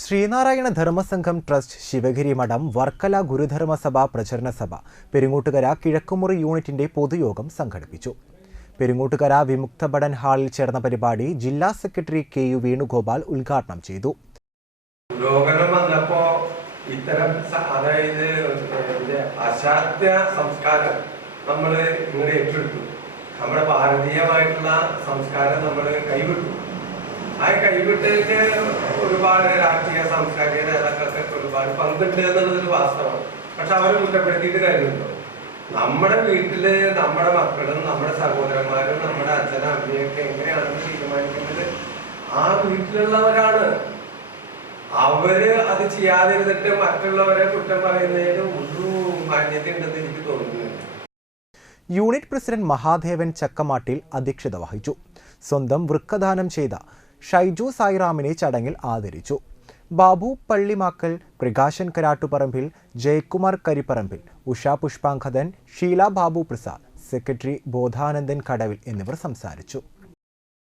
Sreenarayana Dharmasangham trust Sivagiri മഠം വർക്കല ഗുരുധർമ്മസഭ പ്രചരണ സഭ പെരുങ്ങോട്ടുകര കിഴക്കുമുറി യൂണിറ്റിന്റെ പൊതുയോഗം സംഘടിപ്പിച്ചു. പെരുങ്ങോട്ടുകര വിമുക്ത ഭടൻ ഹാളിൽ ചേർന്ന പരിപാടി ജില്ലാ സെക്രട്ടറി കെ.യു. വേണുഗോപാൽ ഉദ്ഘാടനം ചെയ്തു. ഇത്തരം അതായത് പാശ്ചാത്യ സംസ്കാരം നമ്മൾ ഇങ്ങനെ ഏറ്റെടുത്തു. നമ്മുടെ ഭാരതീയമായിട്ടുള്ള സംസ്കാരം നമ്മൾ കൈവിട്ടു. ആ കൈവിട്ടതിന് ഒരുപാട് രാഷ്ട്രീയ സാംസ്കാരിക നേതാക്കൾക്ക് ഒരുപാട് പങ്കുണ്ട് എന്നുള്ളതൊരു വാസ്തവമാണ്. പക്ഷെ അവർ കുറ്റപ്പെടുത്തിയിട്ട് കാര്യമുണ്ടോ? നമ്മുടെ വീട്ടില് നമ്മുടെ മക്കളും നമ്മുടെ സഹോദരന്മാരും നമ്മുടെ അച്ഛനും അമ്മയൊക്കെ എങ്ങനെയാണെന്ന് തീരുമാനിക്കുന്നത് ആ വീട്ടിലുള്ളവരാണ്. അവര് അത് ചെയ്യാതിരുന്നിട്ട് മറ്റുള്ളവരെ കുറ്റം പറയുന്നതിന് ഒരു മാന്യത ഉണ്ടെന്ന് എനിക്ക് തോന്നുന്നു. യൂണിറ്റ് പ്രസിഡന്റ് മഹാദേവൻ ചക്കമാട്ടിൽ അധ്യക്ഷത വഹിച്ചു. സ്വന്തം വൃക്കദാനം ചെയ്ത ഷൈജു സായിറാമിനെ ചടങ്ങിൽ ആദരിച്ചു. ബാബു പള്ളിമാക്കൽ, പ്രകാശൻ കരാട്ടുപറമ്പിൽ, ജയകുമാർ കരിപ്പറമ്പിൽ, ഉഷ പുഷ്പാങ്കദൻ, ഷീല ബാബു പ്രസാദ്, സെക്രട്ടറി ബോധാനന്ദൻ കടവിൽ എന്നിവർ സംസാരിച്ചു.